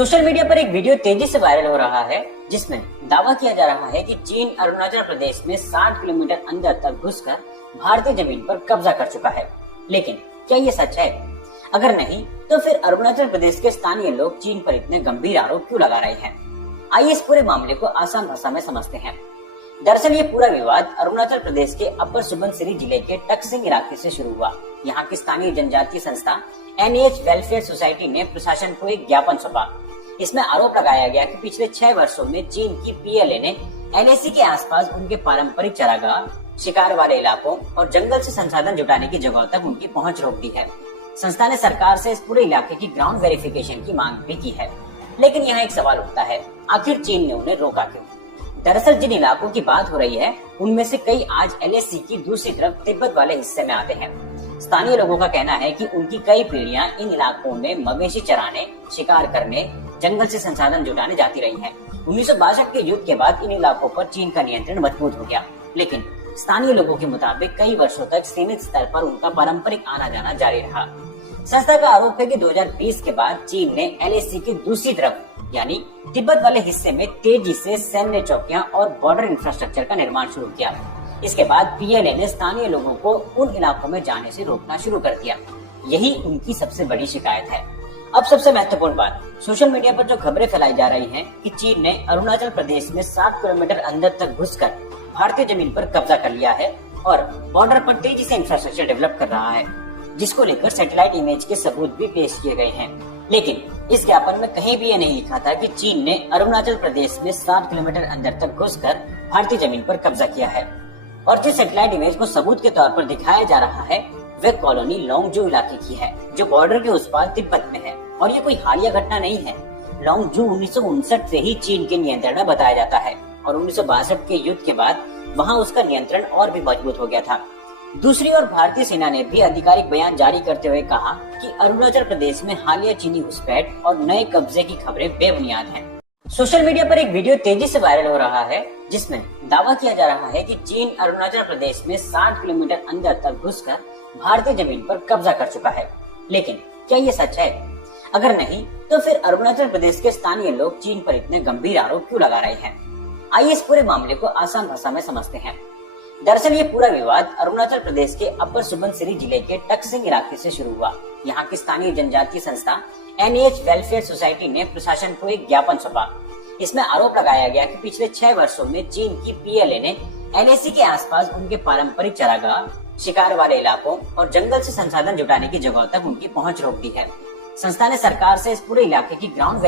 Social media पर एक video तेजी से वायरल हो रहा है जिसमें दावा किया जा रहा है कि चीन अरुणाचल प्रदेश में 60 किलोमीटर अंदर तक घुसकर भारतीय जमीन पर कब्जा कर चुका है। लेकिन क्या ये सच है? अगर नहीं तो फिर अरुणाचल प्रदेश के स्थानीय लोग चीन पर इतने गंभीर आरोप क्यों लगा रहे हैं? आइए इस पूरे मामले को आसान भाषा में समझते हैं। दरअसल ये पूरा विवाद अरुणाचल प्रदेश के अपर सुबनसिरी जिले के टकसिंग इलाके से शुरू हुआ। यहाँ की स्थानीय जनजातीय संस्था NH वेलफेयर सोसाइटी ने प्रशासन को एक ज्ञापन सौंपा। इसमें आरोप लगाया गया कि पिछले 6 वर्षों में चीन की PLA ने LAC के आसपास उनके पारंपरिक चारागाह, शिकार वाले इलाकों और जंगल से संसाधन जुटाने की जगहों तक उनकी पहुंच रोक दी है। संस्था ने सरकार से इस पूरे इलाके की ग्राउंड वेरिफिकेशन की मांग भी की है। लेकिन यहाँ एक सवाल उठता है, आखिर चीन ने उन्हें रोका क्यों? दरअसल जिन इलाकों की बात हो रही है उनमें से कई आज LAC की दूसरी तरफ तिब्बत वाले हिस्से में आते हैं। स्थानीय लोगों का कहना है कि उनकी कई पीढ़ियां इन इलाकों में मवेशी चराने, शिकार करने, जंगल से संसाधन जुटाने जाती रही हैं। 1962 के युद्ध के बाद इन इलाकों पर चीन का नियंत्रण मजबूत हो गया। लेकिन स्थानीय लोगों के मुताबिक कई वर्षों तक सीमित स्तर पर उनका पारंपरिक आना जाना जारी रहा। संस्था का आरोप है कि 2020 के बाद चीन ने LAC की दूसरी तरफ यानी तिब्बत वाले हिस्से में तेजी से सैन्य चौकियां और बॉर्डर इंफ्रास्ट्रक्चर का निर्माण शुरू किया। इसके बाद PLA ने स्थानीय लोगों को उन इलाकों में जाने से रोकना शुरू कर दिया। यही उनकी सबसे बड़ी शिकायत है। अब सबसे महत्वपूर्ण बात, सोशल मीडिया पर जो खबरें फैलाई जा रही हैं कि चीन ने अरुणाचल प्रदेश में 60 किलोमीटर अंदर तक घुसकर भारतीय जमीन पर कब्जा कर लिया है और बॉर्डर पर तेजी से इंफ्रास्ट्रक्चर डेवलप कर रहा है, जिसको लेकर सैटेलाइट इमेज के सबूत भी पेश किए गए हैं। लेकिन इस ज्ञापन में कहीं भी ये नहीं लिखा था कि चीन ने अरुणाचल प्रदेश में 60 किलोमीटर अंदर तक घुसकर भारतीय जमीन पर कब्जा किया है। और जिस सैटेलाइट इमेज को सबूत के तौर पर दिखाया जा रहा है वह कॉलोनी लोंगजू इलाके की है, जो बॉर्डर के उस पार तिब्बत में है। और ये कोई हालिया घटना नहीं है। लोंगजू 1959 से ही चीन के नियंत्रण में बताया जाता है और 1962 के युद्ध के बाद वहाँ उसका नियंत्रण और भी मजबूत हो गया था। दूसरी ओर भारतीय सेना ने भी आधिकारिक बयान जारी करते हुए कहा कि अरुणाचल प्रदेश में हालिया चीनी घुसपैठ और नए कब्जे की खबरें बेबुनियाद हैं। सोशल मीडिया पर एक वीडियो तेजी से वायरल हो रहा है जिसमें दावा किया जा रहा है कि चीन अरुणाचल प्रदेश में 60 किलोमीटर अंदर तक घुसकर भारतीय जमीन पर कब्जा कर चुका है। लेकिन क्या ये सच है? अगर नहीं तो फिर अरुणाचल प्रदेश के स्थानीय लोग चीन पर इतने गंभीर आरोप क्यों लगा रहे हैं? आइए इस पूरे मामले को आसान भाषा में समझते हैं। दरअसल ये पूरा विवाद अरुणाचल प्रदेश के अपर सुबनसिरी जिले के टकसिंग इलाके से शुरू हुआ। यहाँ की स्थानीय जनजातीय संस्था NH वेलफेयर सोसाइटी ने प्रशासन को एक ज्ञापन सौंपा। इसमें आरोप लगाया गया कि पिछले 6 वर्षों में चीन की PLA ने LAC के आसपास उनके पारंपरिक चारागाह, शिकार वाले इलाकों और जंगल से संसाधन जुटाने की जगहों तक उनकी पहुंच रोक दी है। संस्था ने सरकार से इस पूरे इलाके की ग्राउंड